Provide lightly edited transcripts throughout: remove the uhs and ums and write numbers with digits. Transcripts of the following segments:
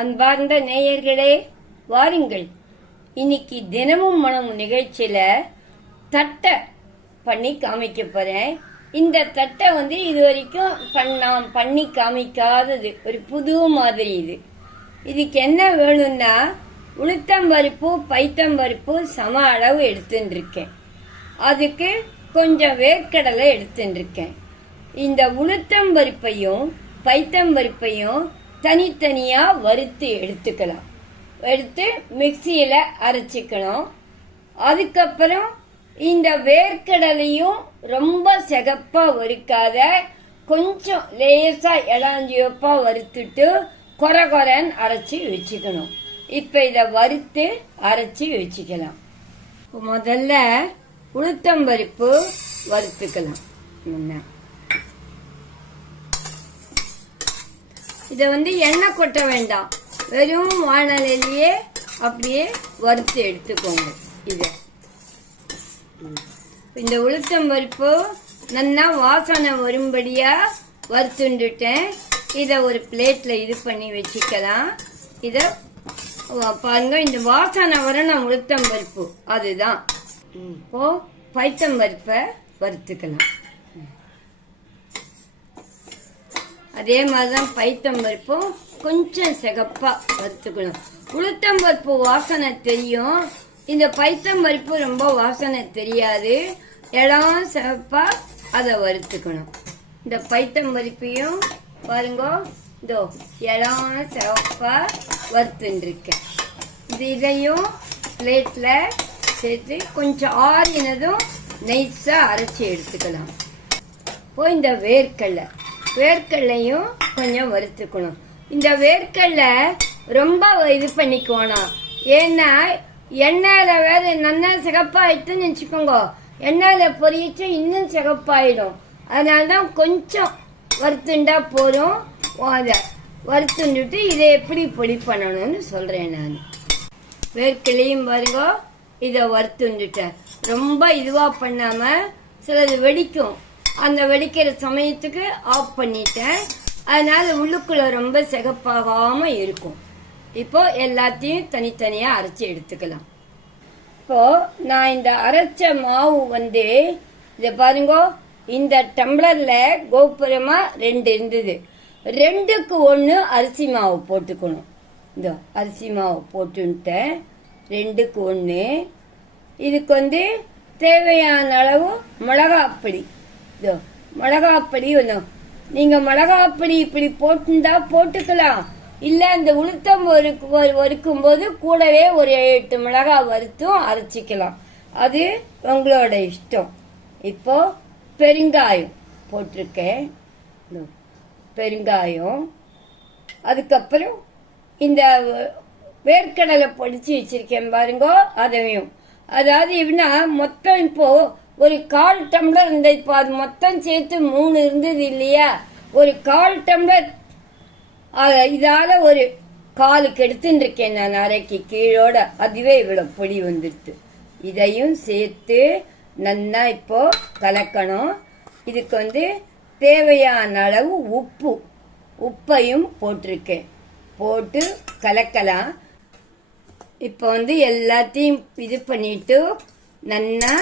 அன்பார்ந்த நேயர்களே, வாருங்கள். இன்னைக்கு தினமும் மனம் நிகழ்ச்சியில தட்டை பண்ணி காமிக்க போறேன். இந்த தட்டை இது வரைக்கும் பண்ணி காமிக்காதது, ஒரு புது மாதிரி. இதுக்கு என்ன வேணும்னா, உளுத்தம்பருப்பு பைத்தம்பருப்பு சம அளவு எடுத்துட்டு இருக்கேன். அதுக்கு கொஞ்சம் வேர்க்கடலை எடுத்துட்டு இருக்கேன். இந்த உளுத்தம்பருப்பையும் பைத்தம்பருப்பையும் தனித்தனியா வறுத்து எடுத்துக்கலாம். எடுத்து மிக்சியில அரைச்சிக்கணும். அதுக்கப்புறம் இந்த வேர்க்கடலையும் ரொம்ப சிகப்பா வறுக்காத, கொஞ்சம் லேசா இளஞ்சிவப்பா வறுத்துட்டு கொரகொரன்னு அரைச்சி வச்சுக்கணும். இப்ப இத வறுத்து அரைச்சி வச்சுக்கலாம். முதல்ல உளுத்தம்பருப்பு வறுத்துக்கலாம். இத எண்ணெய் கொட்ட வேண்டாம், வெறும் வாணலிலேயே அப்படியே வறுத்து எடுத்துக்கோங்க. இந்த உளுத்தம்பருப்பு நல்லா வாசனை வரும்படியா வறுத்துட்டேன். இத ஒரு பிளேட்ல இது பண்ணி வச்சுக்கலாம். இத பாருங்க, இந்த வாசனை வரணும் உளுத்தம்பருப்பு, அதுதான். இப்போ பைத்தம்பருப்பை வறுத்துக்கலாம். அதே மாதிரிதான் பைத்தம்பருப்பும் கொஞ்சம் சிகப்பா வறுத்துக்கணும். உளுத்தம்பருப்பு வாசனை தெரியும், இந்த பைத்தம்பருப்பு ரொம்ப வாசனை தெரியாது. இளம் சிகப்பா அதை வறுத்துக்கணும். இந்த பைத்தம்பருப்பையும் பாருங்க, இதோ இளம் சிகப்பா வறுத்துட்டு இருக்கேன். இதையும் பிளேட்ல சேர்த்து கொஞ்சம் ஆறினதும் நைஸா அரைச்சி எடுத்துக்கலாம். இப்போ இந்த வேர்க்கடலையும் கொஞ்சம் வறுத்துக்கணும். இந்த வேர்க்கடலை ரொம்ப இது பண்ணிக்குவோம், ஏன்னா எண்ணெயில வேற நல்லா சிகப்பாயிட்டுன்னு வச்சுக்கோங்க, எண்ணெயில பொரிச்சு இன்னும் சிகப்பாயிடும். அதனாலதான் கொஞ்சம் வறுத்துண்டா போதும். அதை வறுத்துட்டு இதை எப்படி பொடி பண்ணணும்னு சொல்றேன் நான். வேர்க்கடலையும் பாருங்க, இதை வறுத்துட்டேன். ரொம்ப இதுவா பண்ணாம, சிலது வெடிக்கும், அந்த வெடிக்கிற சமயத்துக்கு ஆஃப் பண்ணிட்டேன். அதனால உள்ளுக்குள்ள ரொம்ப சிகப்பாகாம இருக்கும். இப்போ எல்லாத்தையும் தனித்தனியா அரைச்சி எடுத்துக்கலாம். இப்போ நான் இந்த அரைச்ச மாவு இத பாருங்க, இந்த டம்ளர்ல கோபுரமா 2 இருந்தது. 2க்கு 1 அரிசி மாவு போட்டுக்கணும். இந்த அரிசி மாவு போட்டுட்டேன். 2க்கு 1. இதுக்கு தேவையான அளவு மிளகாப்பொடி. மிளகாப்பொடி நீங்க மிளகாப்பொடி இப்படி போட்டுண்டா போட்டுக்கலாம். இல்ல இந்த உளுத்தம் வறுக்கும் போது கூடவே ஒரு 8 மிளகாய் வறுத்தும் அரைச்சிக்கலாம். அது உங்களோட இஷ்டம். இப்போ பெருங்காயம் போட்டிருக்கேன். பெருங்காயம், அதுக்கப்புறம் இந்த வேர்க்கடலை பொடிச்சு வச்சிருக்கேன் பாருங்க, அதையும். அதாவது இப்படின்னா மொத்தம் இப்போ ஒரு 1/4 டம்ளர் இந்த, இப்போ அது மொத்தம் சேர்த்து 3 இருந்தது இல்லையா, ஒரு 1/4 டம்ளர் இதால ஒரு 1/4க்கு எடுத்துட்டு இருக்கேன் நான் அரைக்கு கீழோட. அதுவே இவ்வளவு பொடி வந்துடுது. இதையும் சேர்த்து நல்லா இப்போ கலக்கணும். இதுக்கு தேவையான அளவு உப்பையும் போட்டிருக்கேன். போட்டு கலக்கலாம். இப்போ எல்லாத்தையும் இது பண்ணிட்டு நல்லா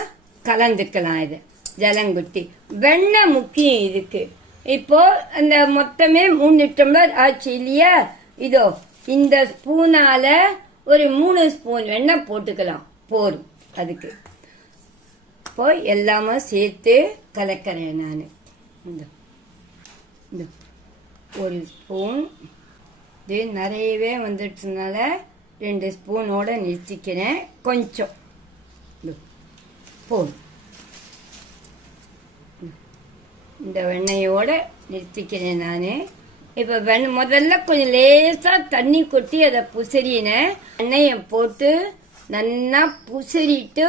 கலந்துக்கலாம். இது ஜலங்குட்டி வெண்ணெய் முக்கியம் இதுக்கு. இப்போ அந்த மொத்தமே 3 டம்ளர் ஆச்சு இல்லையா, இதோ இந்த ஸ்பூனால ஒரு 3 ஸ்பூன் வெண்ணெய் போட்டுக்கலாம், போரும் அதுக்கு. இப்போ எல்லாமே சேர்த்து கலக்கிறேன் நான். இந்த 1 ஸ்பூன், இது நிறையவே வந்துடுச்சுனால 2 ஸ்பூனோட நிறுத்திக்கிறேன். கொஞ்சம் போதும். இந்த வெண்ணெயோட நிறுத்திக்கிறேன் நானு. இப்ப முதல்ல கொஞ்சம் லேசா தண்ணி கொட்டி அதை புசறினேன். எண்ணெயை போட்டு நல்லா புசறிட்டு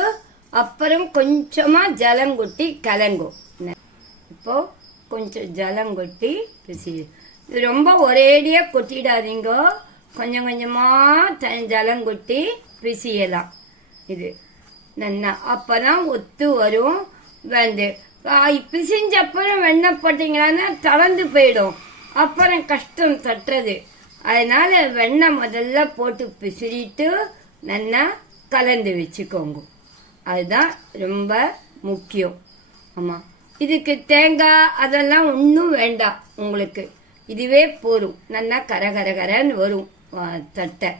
அப்புறம் கொஞ்சமா ஜலம் கொட்டி கலங்கும். இப்போ கொஞ்சம் ஜலம் கொட்டி பிசிறி. இது ரொம்ப ஒரேடியா கொட்டிடாதீங்க, கொஞ்சம் கொஞ்சமா ஜலம் கொட்டி பிசியலாம். இது நல்லா அப்பதான் ஒத்து வரும். பிசிஞ்ச அப்புறம் வெண்ணெய் போட்டீங்கன்னா தளர்ந்து போயிடும், அப்புறம் கஷ்டம் தட்டுறது. அதனால வெண்ணெய் முதல்ல போட்டு பிசுறிட்டு நல்லா கலந்து வச்சுக்கோங்க. அதுதான் ரொம்ப முக்கியம். ஆமா, இதுக்கு தேங்காய் அதெல்லாம் ஒன்றும் வேண்டாம் உங்களுக்கு. இதுவே போரும். நல்லா கரகரன்னு வரும் தட்டை.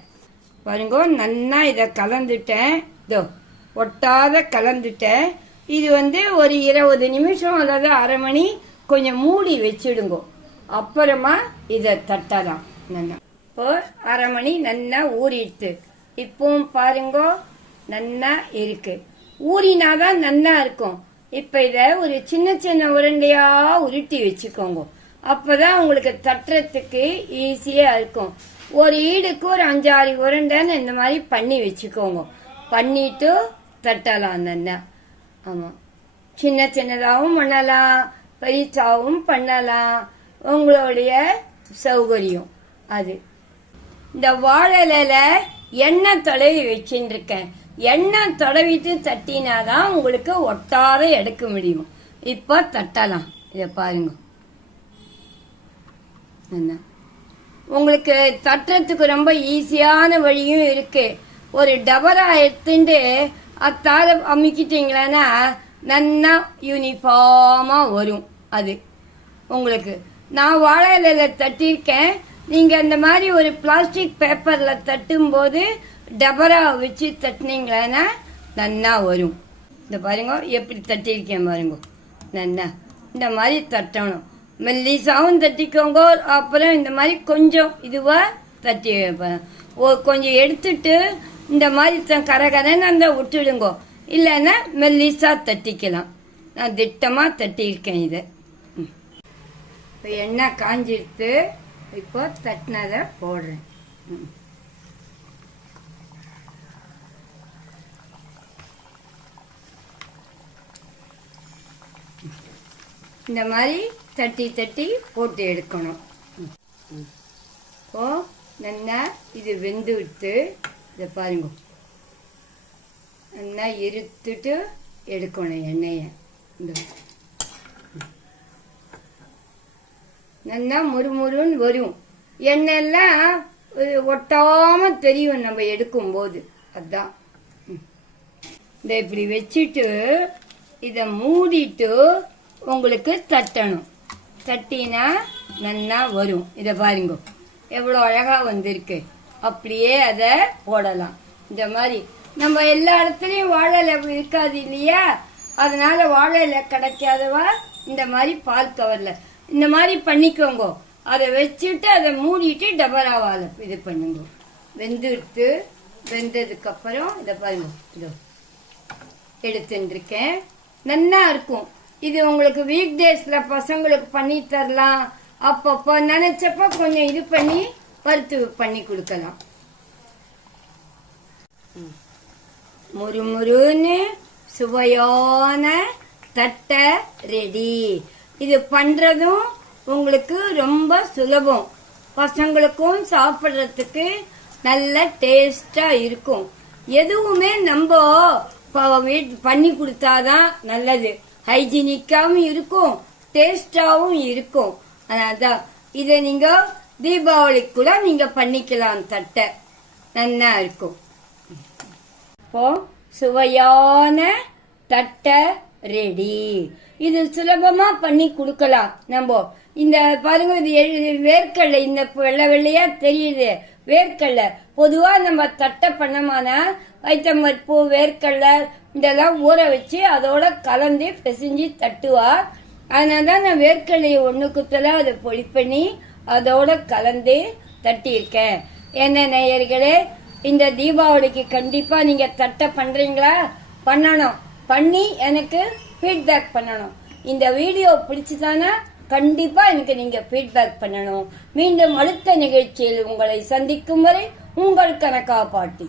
பாருங்க, நல்லா இதை கலந்துட்டேன். இதோ ஒட்டாத கலந்துட்டேன். இது ஒரு 20 நிமிஷம் அல்லது அரை மணி கொஞ்சம் மூடி வச்சிடுங்க. அப்புறமா இதை தட்டலாம். நல்லா இப்போ அரை மணி நல்லா ஊறிடுத்து. இப்பவும் பாருங்க நல்லா இருக்கு. ஊறினாதான் நல்லா இருக்கும். இப்ப இத ஒரு சின்ன சின்ன உருண்டையா உருட்டி வச்சுக்கோங்க. அப்பதான் உங்களுக்கு தட்டுறதுக்கு ஈஸியா இருக்கும். ஒரு ஈடுக்கு ஒரு 5-6 உருண்டைன்னு இந்த மாதிரி பண்ணி வச்சுக்கோங்க. பண்ணிட்டு தட்டலாம் நல்லா. ஆமா, சின்ன சின்னதாகவும் பண்ணலாம், பெரிசாவும் பண்ணலாம், உங்களுடைய சௌகரியம் அது. இந்த வாழலையில எண்ணெய் தடவி வச்சுட்டு இருக்கேன். எண்ணெய் தடவிட்டு தட்டினாதான் உங்களுக்கு ஒட்டாத எடுக்க முடியும். இப்ப தட்டலாம். இத பாருங்க, உங்களுக்கு தட்டுறதுக்கு ரொம்ப ஈஸியான வழியும் இருக்கு. ஒரு டபரா எடுத்துட்டு அத்தால அமுக்கிட்டீங்களா நல்லா யூனிஃபார்மா வரும். அது உங்களுக்கு நான் வாழை இலையில தட்டிருக்கேன். நீங்க இந்த மாதிரி ஒரு பிளாஸ்டிக் பேப்பர்ல தட்டும் போது டபரா வச்சு தட்டினீங்களா நல்லா வரும். இந்த பாருங்க எப்படி தட்டிருக்கேன் பாருங்க. நல்லா இந்த மாதிரி தட்டணும். மெல்லிசாவும் தட்டிக்கோங்க. அப்புறம் இந்த மாதிரி கொஞ்சம் இதுவா தட்டி கொஞ்சம் எடுத்துட்டு இந்த மாதிரி கரகரன்னு அந்த விட்டுடுங்க. இல்லைன்னா மெல்லிசா தட்டிக்கலாம். நான் திட்டமா தட்டியிருக்கேன் இதை. இப்போ எண்ணெய் காஞ்சிடுத்து. இப்போ தட்டினதை போடுறேன். இந்த மாதிரி தட்டி தட்டி போட்டு எடுக்கணும். இப்போ நல்லா இது வெந்து விட்டு இதை பாருங்க நல்லா இருத்துட்டு எடுக்கணும் எண்ணெயை. நல்லா முறுமுறுன்னு வரும். எண்ணெயெல்லாம் ஒட்டாம தெரியும் நம்ம எடுக்கும் போது. அதான் இந்த இப்படி வச்சுட்டு இத மூடிட்டு உங்களுக்கு தட்டணும். தட்டினா நல்லா வரும். இத பாருங்க எவ்வளவு அழகா வந்திருக்கு. அப்படியே அத போடலாம். இந்த மாதிரி நம்ம எல்லா இடத்துலயும் வாழை இருக்காது இல்லையா, அதனால வாழை கிடைக்காதவா இந்த மாதிரி பால் கவர்ல இந்த மாதிரி பண்ணிக்கோங்க. அதை வச்சுட்டு அதை மூடிட்டு டபராவால இது பண்ணுங்க. வெந்துட்டு வெந்ததுக்கு அப்புறம் இத பாருங்க இதோ எடுத்துட்டு இருக்கேன். நல்லா இருக்கும். இது உங்களுக்கு வீக் டேஸ்ல பசங்களுக்கு பண்ணி தரலாம். அப்பப்போ நினைச்சப்ப கொஞ்சம் இது பண்ணி வறுத்து பண்ணி கொடுக்கலாம். முறுமுறுன்னு சுவையான தட்டை ரெடி. இது பண்றதும் உங்களுக்கு ரொம்ப சுலபம். பசங்களுக்கும் சாப்பிடுறதுக்கு நல்ல டேஸ்டா இருக்கும். எதுவுமே நம்ம பண்ணி கொடுத்தாதான் நல்லது. ஹைஜீனிக்காவும் இருக்கும், டேஸ்டாவும் இருக்கும். அதான் இதை நீங்க தீபாவளிக்குள்ள நீங்க பண்ணிக்கலாம். தட்டை நல்லா இருக்கும். இப்போ சுவையான தட்டை ரெடி. இது சுலபமா பண்ணி கொடுக்கலாம். நம்ம இந்த பாருங்க இது வேர்க்கடலை. இந்த வெள்ளை வெள்ளையா தெரியுது வேர்க்கடலை. பொதுவா நம்ம தட்டை பண்ணமானா வைத்தம்பருப்பு வேர்க்கடலை இதெல்லாம் ஊற வச்சு அதோட கலந்து பிசைஞ்சு தட்டுவா. அதனாலதான் நான் வேர்க்கடலையை ஒண்ணு குத்தல அதை பொடி பண்ணி அதோட கலந்து தட்டி இருக்கேன். என்ன நேயர்களே, இந்த தீபாவளிக்கு கண்டிப்பா நீங்க தட்டை பண்றீங்களா? பண்ணணும். பண்ணி எனக்கு ஃபீட்பேக் பண்ணணும். இந்த வீடியோ பிடிச்சுதானா கண்டிப்பா எனக்கு நீங்க ஃபீட்பேக் பண்ணணும். மீண்டும் அடுத்த நிகழ்ச்சியில் உங்களை சந்திக்கும் வரை உங்கள் கனகா பாட்டி.